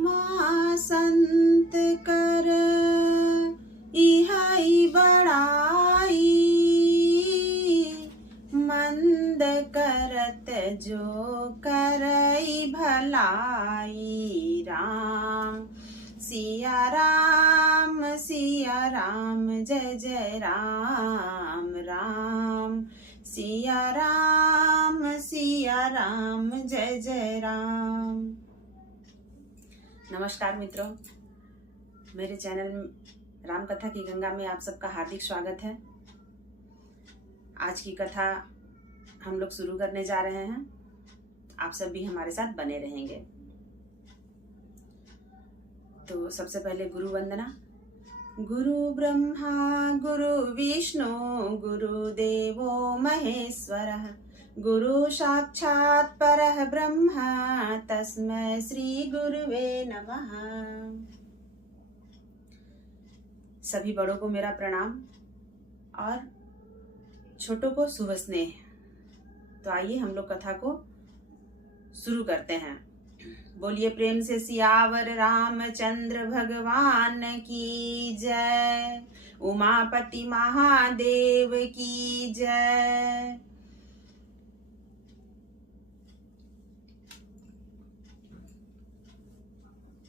उमा संत कर इहाई बड़ाई, मंद करत जो करई भलाई। राम सिया राम जय जय राम राम सिया राम जय जय राम। नमस्कार मित्रों, मेरे चैनल राम कथा की गंगा में आप सबका हार्दिक स्वागत है। आज की कथा हम लोग शुरू करने जा रहे हैं। आप सब भी हमारे साथ बने रहेंगे। तो सबसे पहले गुरु वंदना। गुरु ब्रह्मा गुरु विष्णु गुरुदेवो महेश्वरः, गुरु साक्षात् परः ब्रह्म तस्मै श्री गुरुवे नमः। सभी बड़ों को मेरा प्रणाम और छोटों को शुभ स्नेह। तो आइए हम लोग कथा को शुरू करते हैं। बोलिए प्रेम से सियावर रामचंद्र भगवान की जय, उमापति महादेव की जय।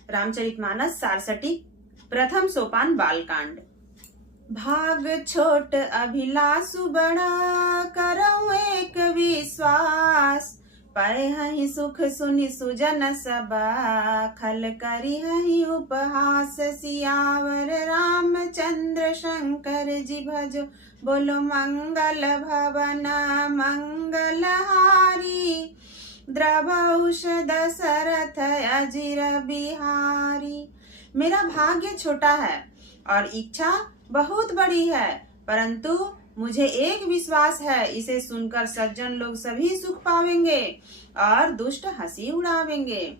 रामचरितमानस सारसटी प्रथम सोपान बालकांड। भाग छोट अभिलाषु बड़ा, करऊं एक विश्वास। पाए हहि सुख सुनि सुजन सबा, खल करी हहि उपहास। सियावर रामचंद्र शंकर जी भजो, बोलो मंगल भवन मंगलहारी। द्रवहुष दशरथ अजिर बिहारी। मेरा भाग्य छोटा है और इच्छा बहुत बड़ी है, परंतु मुझे एक विश्वास है, इसे सुनकर सज्जन लोग सभी सुख पावेंगे और दुष्ट हंसी उड़ावेंगे।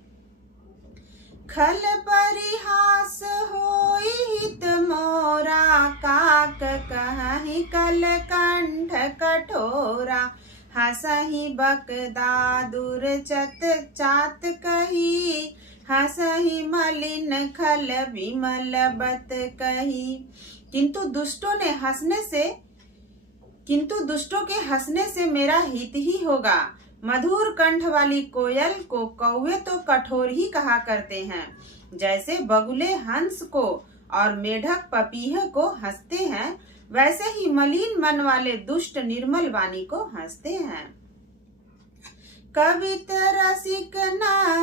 खल परिहास होई हित मोरा, काक कहि कल कंठ कठोरा। हसहि बकदा दुर्चत चात कही, हसहि मलिन खल विमल बत कही। किंतु दुष्टों के हंसने से मेरा हित ही होगा। मधुर कंठ वाली कोयल को कौवे तो कठोर ही कहा करते हैं, जैसे बगुले हंस को और मेढक पपीह को हंसते हैं, वैसे ही मलिन मन वाले दुष्ट निर्मल वाणी को हंसते हैं। कवित रसिक न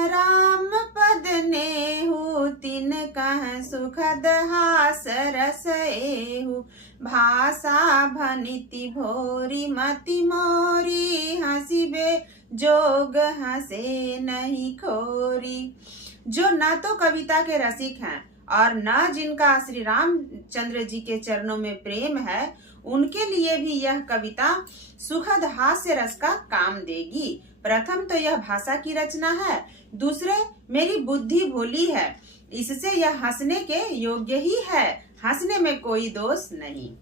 राम पद नेहु, तिन कह सुखद हास रस एहु। भाषा भनिति भोरी मति मोरी, हंसिबे जोग हंसे नहीं खोरी। जो न तो कविता के रसिक हैं और न जिनका श्री रामचंद्र जी के चरणों में प्रेम है, उनके लिए भी यह कविता सुखद हास्य रस का काम देगी। प्रथम तो यह भाषा की रचना है, दूसरे मेरी बुद्धि भोली है, इससे यह हंसने के योग्य ही है, हंसने में कोई दोष नहीं।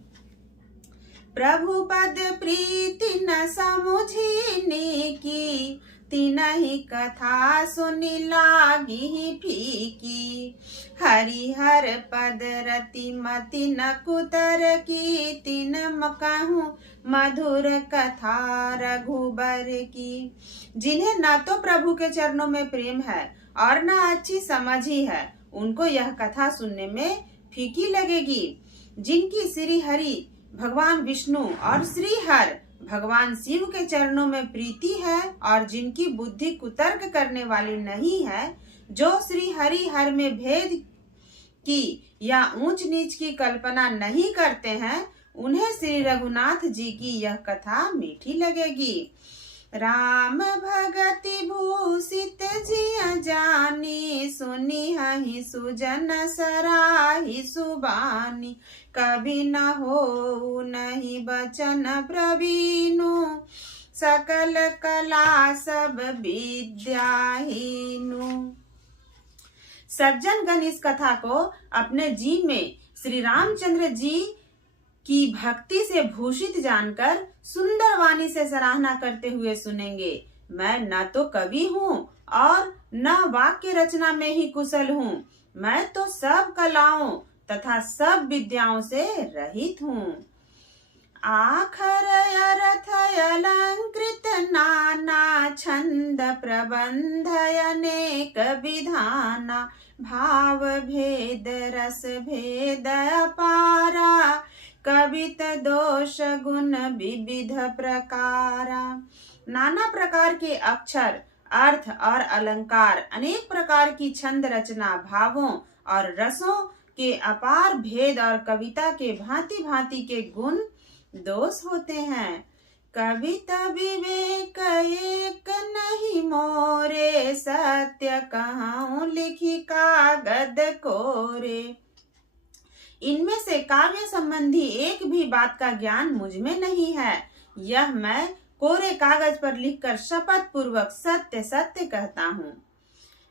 प्रभु पद प्रीति न समुझिनी की, तिनहि कथा सुनि लागी फीकी। हरिहर पद रति मति न कुतर की, तिन कहूँ मधुर कथा रघुबर की। जिन्हें न तो प्रभु के चरणों में प्रेम है और न अच्छी समझ ही है, उनको यह कथा सुनने में फीकी लगेगी। जिनकी श्री हरि भगवान विष्णु और श्री हर भगवान शिव के चरणों में प्रीति है और जिनकी बुद्धि कुतर्क करने वाली नहीं है, जो श्री हरि हर में भेद की या ऊंच नीच की कल्पना नहीं करते हैं, उन्हें श्री रघुनाथ जी की यह कथा मीठी लगेगी। राम भगति भूषित जिया जानी, सुनी हहि सुजन सराही सुबानी। कभी न हो नहीं बचन प्रवीणु, सकल कला सब विद्याहीनु। सज्जन गण इस कथा को अपने जी में श्री रामचंद्र जी की भक्ति से भूषित जानकर सुंदर वाणी से सराहना करते हुए सुनेंगे। मैं न तो कवि हूँ और न वाक्य रचना में ही कुशल हूँ। मैं तो सब कलाओं तथा सब विद्याओं से रहित हूँ। आखर अर्थ अलंकृत नाना छंद प्रबंध अनेक विधाना भाव भेद रस भेद अपारा कवित दोष गुण विविध प्रकारा। नाना प्रकार के अक्षर अर्थ और अलंकार अनेक प्रकार की छंद रचना भावों और रसों के अपार भेद और कविता के भांति भांति के गुण दोष होते हैं। कविता विवेक एक नहीं मोरे सत्य कहूँ लिखी कागद कोरे। इनमें से काव्य संबंधी एक भी बात का ज्ञान मुझ में नहीं है। यह मैं कोरे कागज पर लिखकर शपथ पूर्वक सत्य सत्य कहता हूँ।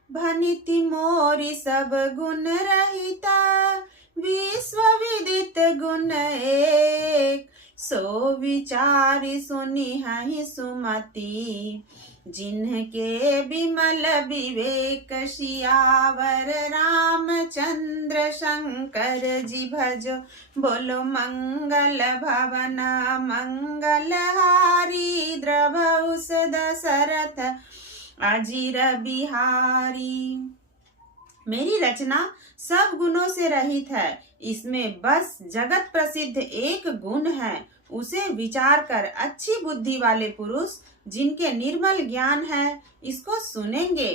भनिति मोरी सब गुण रहिता विश्व विदित गुण एक सो विचारी सुनी हहि सुमति जिनके विमल विवेक सियावर रामचंद्र शंकर जी भजो बोलो मंगल भवन मंगल हारी द्रवउस दशरथ अजीर बिहारी। मेरी रचना सब गुणों से रहित है। इसमें बस जगत प्रसिद्ध एक गुण है। उसे विचार कर अच्छी बुद्धि वाले पुरुष जिनके निर्मल ज्ञान है इसको सुनेंगे।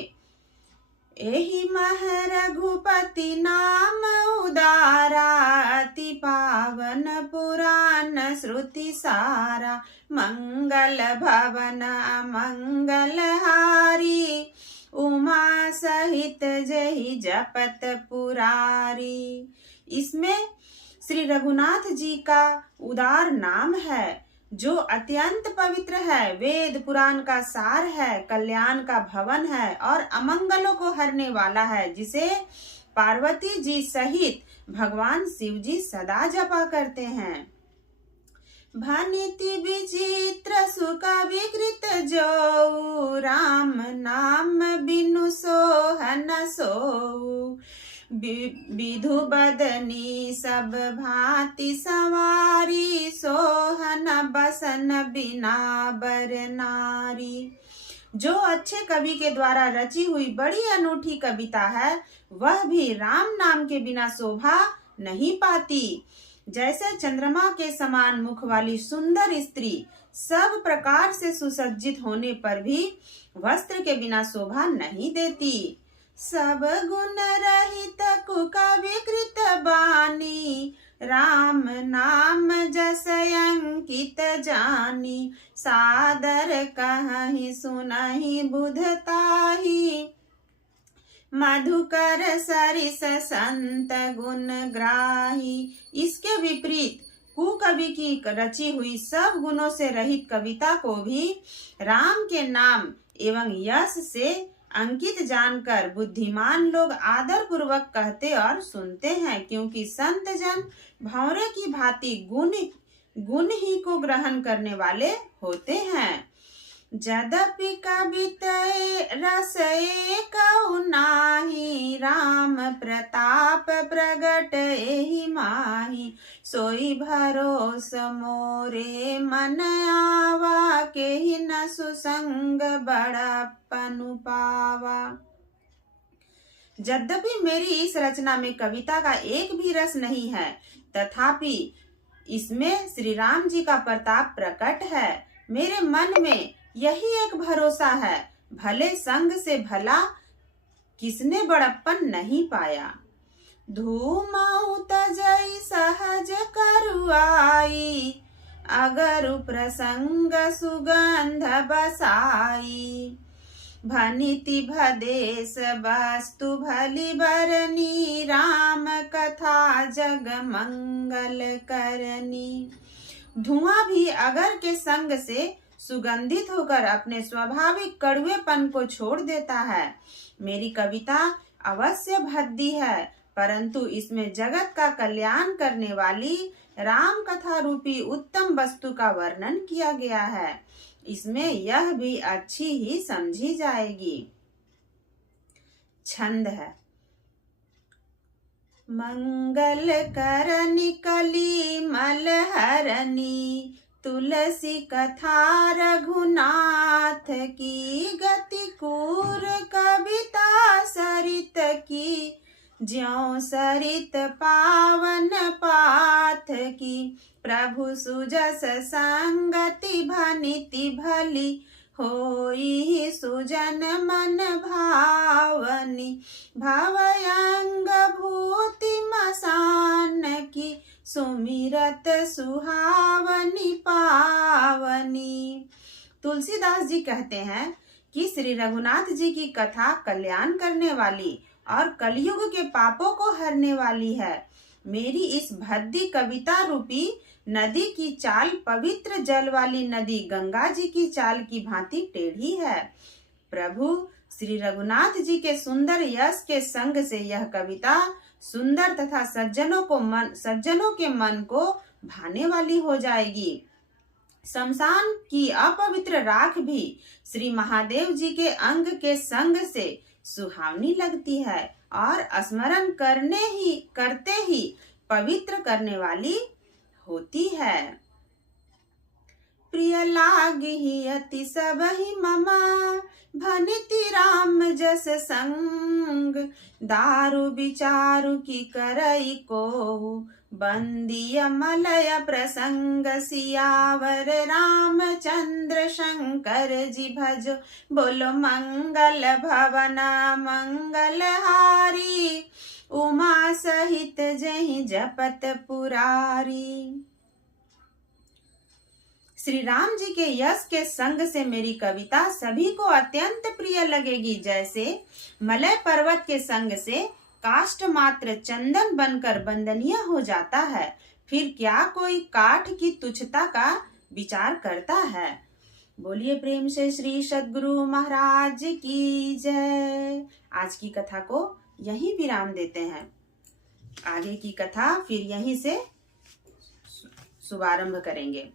एहि मह रघुपति नाम उदारा अति पावन पुराण श्रुति सारा मंगल भवन मंगल हारी उमा सहित जहि जपत पुरारी। इसमें श्री रघुनाथ जी का उदार नाम है जो अत्यंत पवित्र है, वेद पुराण का सार है, कल्याण का भवन है और अमंगलों को हरने वाला है, जिसे पार्वती जी सहित भगवान शिव जी सदा जपा करते हैं। भनिति विचित्र सुख विकृत जो राम नाम बिनु सोहन सो विधु बदनी सब भांति सवारी सोहन बसन बिना बर नारी। जो अच्छे कवि के द्वारा रची हुई बड़ी अनूठी कविता है वह भी राम नाम के बिना शोभा नहीं पाती। जैसे चंद्रमा के समान मुख वाली सुंदर स्त्री सब प्रकार से सुसज्जित होने पर भी वस्त्र के बिना शोभा नहीं देती। सब गुण रहित कुक विकृत बानी राम नाम जस अंकित जानी सादर कहि सुनहि बुधताही मधुकर सरिस संत गुण ग्राही। इसके विपरीत कुकवि की रची हुई सब गुणों से रहित कविता को भी राम के नाम एवं यश से अंकित जानकर बुद्धिमान लोग आदर पूर्वक कहते और सुनते हैं, क्योंकि संत जन भंवरे की भांति गुण ही को ग्रहण करने वाले होते हैं। जदपि कवितये रस एकौ नाहि राम प्रताप प्रगट एहि माहि सोई भरोस मोरे मन आवा केहि न सुसंग बड़प्पनु पावा। यद्यपि मेरी इस रचना में कविता का एक भी रस नहीं है, तथापि इसमें श्री राम जी का प्रताप प्रकट है। मेरे मन में यही एक भरोसा है, भले संग से भला किसने बड़प्पन नहीं पाया। धूमऊ तजई सहज करुआई अगर प्रसंग सुगंध बसाई भनिति भदेश वस्तु भली बरनी राम कथा जग मंगल करनी। धुआं भी अगर के संग से सुगंधित होकर अपने स्वाभाविक कड़वेपन को छोड़ देता है। मेरी कविता अवश्य भद्दी है, परंतु इसमें जगत का कल्याण करने वाली राम कथा रूपी उत्तम वस्तु का वर्णन किया गया है। इसमें यह भी अच्छी ही समझी जाएगी। छंद है। मंगल करनी कली मल हरनी, तुलसी कथा रघुनाथ की, गति कूर कविता सरित की, ज्यों सरित पावन पाथ की, प्रभु सुजस संगति भनिति भली, होई सुजन मन भावनी, भवयंग भूति मसान की, सुमिरत सुहावनी पावनी। तुलसीदास जी कहते हैं कि श्री रघुनाथ जी की कथा कल्याण करने वाली और कलयुग के पापों को हरने वाली है। मेरी इस भद्दी कविता रूपी नदी की चाल पवित्र जल वाली नदी गंगा जी की चाल की भांति टेढ़ी है। प्रभु श्री रघुनाथ जी के सुंदर यश के संग से यह कविता सुंदर तथा सज्जनों के मन को भाने वाली हो जाएगी। शमशान की अपवित्र राख भी श्री महादेव जी के अंग के संग से सुहावनी लगती है और स्मरण करते ही पवित्र करने वाली होती है। प्रिय लागी अति सबहि ममा, भनिति राम जस संग, दारु विचारु की करई को, बंदिय मलय प्रसंग, सियावर रामचंद्र शंकर जी भजो, बोलो मंगल भवना मंगलहारी, उमा सहित जहि जपत पुरारी। श्री राम जी के यश के संग से मेरी कविता सभी को अत्यंत प्रिय लगेगी, जैसे मलय पर्वत के संग से काष्ठ मात्र चंदन बनकर वंदनीय हो जाता है। फिर क्या कोई काठ की तुच्छता का विचार करता है। बोलिए प्रेम से श्री सद्गुरु महाराज की जय। आज की कथा को यहीं विराम देते हैं। आगे की कथा फिर यहीं से शुभारंभ करेंगे।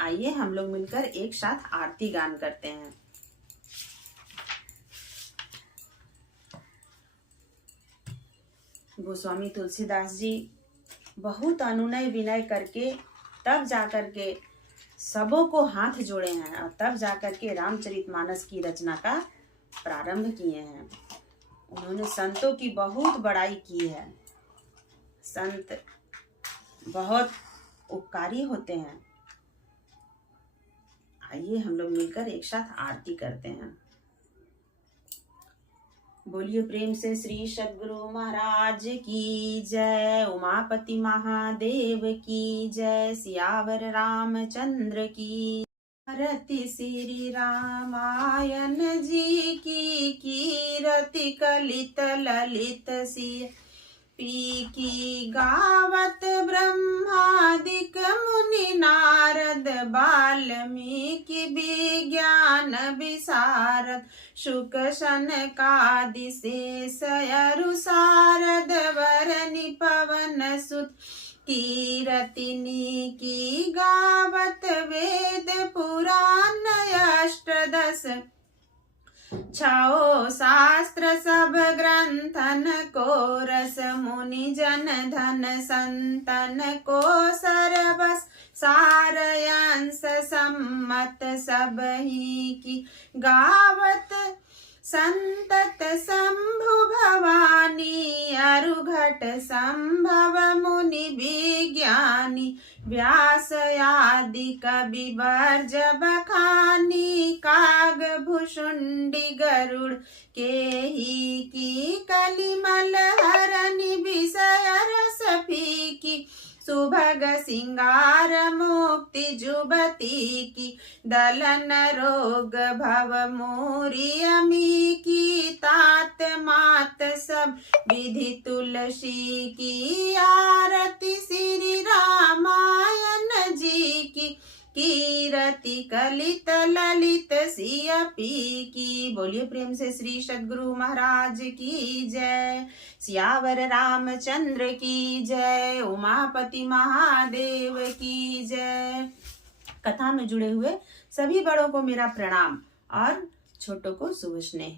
आइए हम लोग मिलकर एक साथ आरती गान करते हैं। गोस्वामी तुलसीदास जी बहुत अनुनय विनय करके तब जाकर के सबों को हाथ जोड़े हैं और तब जाकर के रामचरितमानस की रचना का प्रारंभ किए हैं। उन्होंने संतों की बहुत बड़ाई की है। संत बहुत उपकारी होते हैं। आइए हम लोग मिलकर एक साथ आरती करते हैं। बोलिए प्रेम से श्री सद्गुरु महाराज की जय। उमापति महादेव की जय। सियावर रामचंद्र की। कीरति श्री रामायण जी की कीरति कलित ललित सिय पी की गावत ब्रह्मादिक मुनि नारद वाल्मीकि विज्ञान विशारद शुक सनकादि शेष अरु शारद वरनि पवन सुत कीरतिनी की गावत वेद पुराण अष्टदश छो शास्त्र सब ग्रंथन को रस मुनि जन धन संतन को सरबस सारयंस सम्मत सब ही की गावत संतत शंभु भवानी अरुघट संभव मुनि विज्ञानी व्यास आदि कवि वर्ज बखानी काग भुषुंडी गरुड़ के ही की कलिमल हरनि विषय रस फीकी सुभग सिंगार मुक्ति जुबती की दलन रोग भव मोरी अमी की तात मात सब विधि तुलसी की आरती श्री रामायण जी की कीरति कलित ललित सियपी की। बोलिए प्रेम से श्री सद्गुरु महाराज की जय। सियावर रामचंद्र की जय। उमापति महादेव की जय। कथा में जुड़े हुए सभी बड़ों को मेरा प्रणाम और छोटों को शुभ स्नेह।